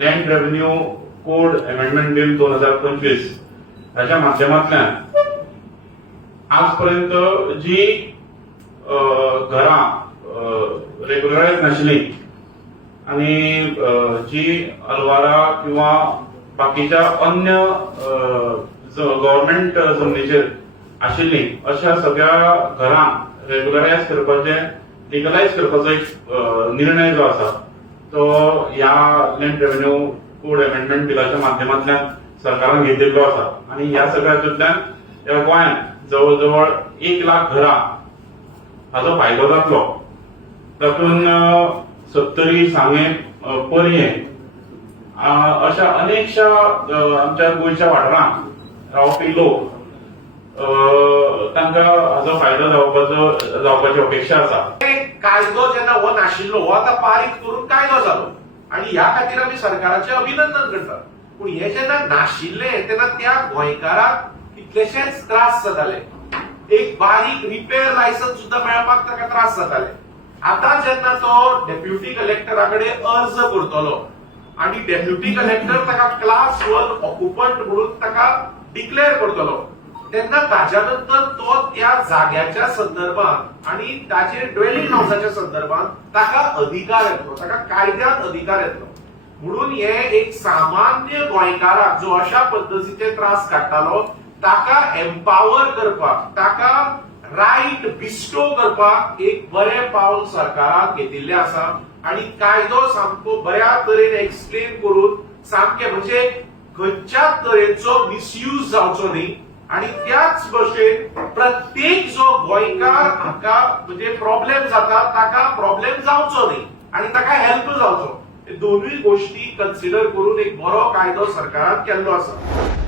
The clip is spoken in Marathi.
Land revenue code amendment bill 2025 याच्या माध्यमातल्यान आजपर्यंत जी घरां रेग्युलरायज नाशिल्ली आणि जी अलवारा किंवा बाकीच्या अन्य गव्हर्नमेंट जमनीचेर आशिल्ली अशा सगळ्या घरांक रेग्युलरायज करपाचे लिगलायज करपाचो एक निर्णय जो आसा तो ह्या लँड रेव्हेन्यू कोड अमेंडमेंट बिलाच्या माध्यमांतल्यान सरकारान घेतिल्लो आसा आणि ह्या सगळ्या हातूंतल्यान ह्या गोंयांत जवळ 1 लाख घरां हाचो फायदो जातलो। तातूंत 70 सांगे पर्ये अशा अनेकशा आमच्या गोंयच्या वाठारांत रावपी लोक तांकां हाचो फायदो जावपाची अपेक्षा आसा। कायदो जेन्ना हो नाशिल्लो हो आतां बारीक करून कायदो जालो आणि ह्या खातीर आमी सरकाराचें अभिनंदन करतात। पूण हे जेन्ना नाशिल्ले तेन्ना त्या गोंयकाराक कितलेशेच त्रास जाताले, एक बारीक रिपेअर लायसन्स सुद्धा मेळपाक ताका त्रास जाताले। आता जेन्ना तो डेप्युटी कलेक्टरा कडेन अर्ज करतलो आणि डेप्युटी कलेक्टर ताका क्लास 1 ऑक्युपंट म्हणून ताका डिक्लेअर करतलो तेन्ना ताच्या नंतर तो त्या जाग्याच्या संदर्भात आणि ताचे ड्वेलिंग हाऊसाच्या संदर्भात ताका अधिकार येतलो, ताका कायद्यात अधिकार येतलो। म्हणून हे एक सामान्य गोंयकाराक जो अशा पद्धतीचे त्रास काडटालो ताका एम्पावर करपाक, ताका राईट बिस्टो करपाक एक बरें पावल सरकारान घेतिल्लें आसा आणि कायदो सामको बऱ्या तरेन एक्सप्लेन करून सामके म्हणजे खंयच्याच तरेचो मिसयूज जावचो न्ही आणि त्याच भशेन प्रत्येक जो गोंयकार हाका म्हणजे प्रॉब्लेम जाता ताका प्रॉब्लेम जावचो न्ही आणि ताका हेल्प जावचो, हे दोनूय गोष्टी कन्सिडर करून एक बरो कायदो सरकारान केल्लो आसा।